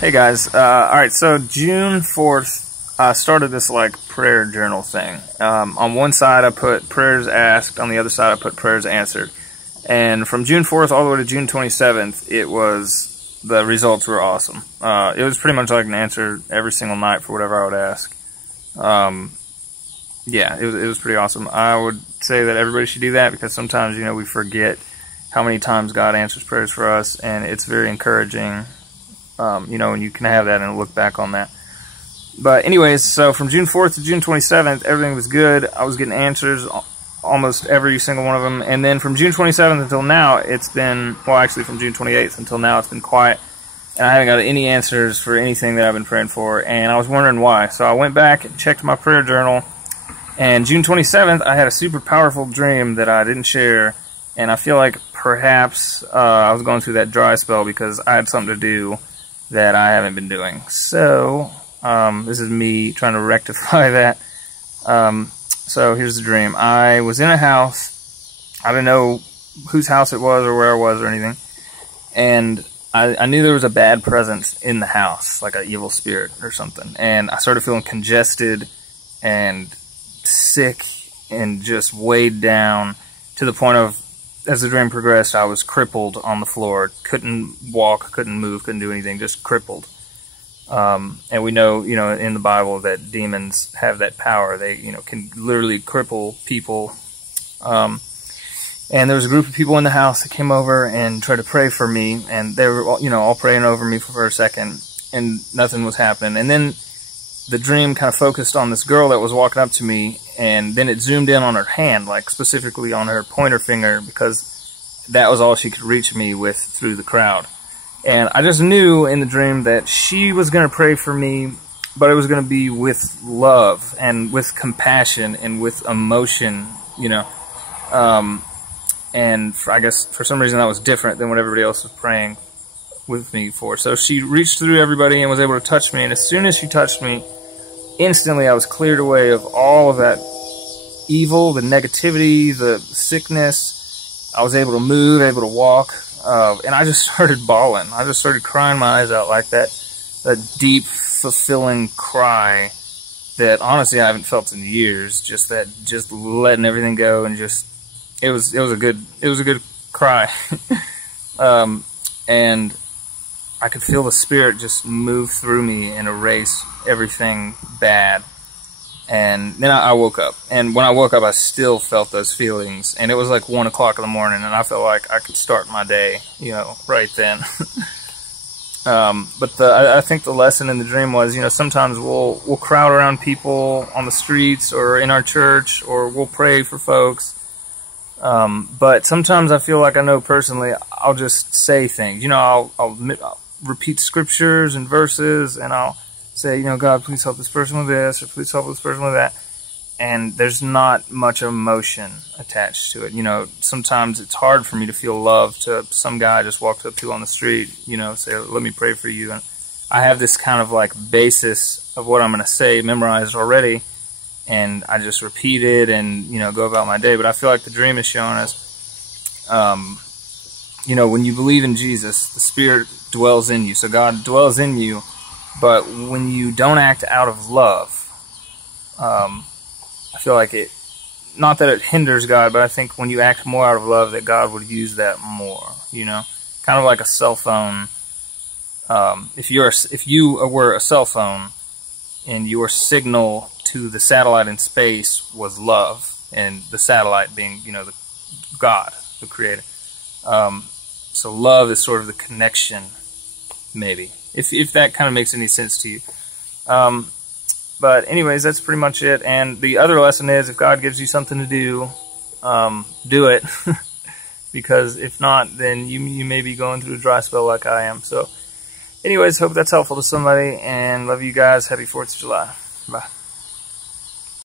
Hey guys, alright, so June 4th, I started this like prayer journal thing. On one side I put prayers asked, on the other side I put prayers answered. And from June 4th all the way to June 27th, the results were awesome. It was pretty much like an answer every single night for whatever I would ask. Yeah, it was pretty awesome. I would say that everybody should do that because sometimes, we forget how many times God answers prayers for us, and it's very encouraging. And you can have that and look back on that. But anyways, so from June 4th to June 27th, everything was good. I was getting answers, almost every single one of them. And then from June 27th until now, it's been, well, actually from June 28th until now, it's been quiet. And I haven't got any answers for anything that I've been praying for. And I was wondering why. So I went back and checked my prayer journal. And June 27th, I had a super powerful dream that I didn't share. And I feel like perhaps I was going through that dry spell because I had something to do that I haven't been doing. So, this is me trying to rectify that. So here's the dream. I was in a house. I didn't know whose house it was or where I was or anything. And I knew there was a bad presence in the house, like an evil spirit or something. And I started feeling congested and sick and just weighed down to the point of, as the dream progressed, I was crippled on the floor. Couldn't walk, couldn't move, couldn't do anything, just crippled. And we know, in the Bible that demons have that power. They, can literally cripple people. And there was a group of people in the house that came over and tried to pray for me. And they were, all praying over me for a second. And nothing was happening. And then the dream kind of focused on this girl that was walking up to me, and then it zoomed in on her hand, like specifically on her pointer finger, because that was all she could reach me with through the crowd. And I just knew in the dream that she was going to pray for me, but it was going to be with love and with compassion and with emotion, and I guess for some reason that was different than what everybody else was praying with me for. So she reached through everybody and was able to touch me, and as soon as she touched me, instantly I was cleared away of all of that evil, the negativity, the sickness. I was able to move, able to walk, and I just started bawling. I just started crying my eyes out, like that deep, fulfilling cry that honestly I haven't felt in years. Just letting everything go, and just it was a good cry. And I could feel the Spirit just move through me and erase everything bad. And then I woke up. And when I woke up, I still felt those feelings. And it was like 1 o'clock in the morning, and I felt like I could start my day, right then. But I think the lesson in the dream was, sometimes we'll crowd around people on the streets or in our church, or we'll pray for folks. But sometimes I feel like I know personally, I'll just say things. I'll repeat scriptures and verses, and I'll say, God, please help this person with this, or please help this person with that. And there's not much emotion attached to it. Sometimes it's hard for me to feel love to some guy I just walked up to on the street, say, let me pray for you. And I have this kind of like basis of what I'm going to say memorized already, and I just repeat it and, go about my day. But I feel like the dream is showing us, when you believe in Jesus, the Spirit dwells in you. So God dwells in you, but when you don't act out of love, I feel like not that it hinders God, but I think when you act more out of love, that God would use that more, kind of like a cell phone. If you were a cell phone, and your signal to the satellite in space was love, and the satellite being, the God, the Creator. So love is sort of the connection, maybe, if that kind of makes any sense to you. But anyways, that's pretty much it. And the other lesson is, if God gives you something to do, do it. Because if not, then you may be going through a dry spell like I am. So anyways, hope that's helpful to somebody, and love you guys. Happy 4th of July. Bye.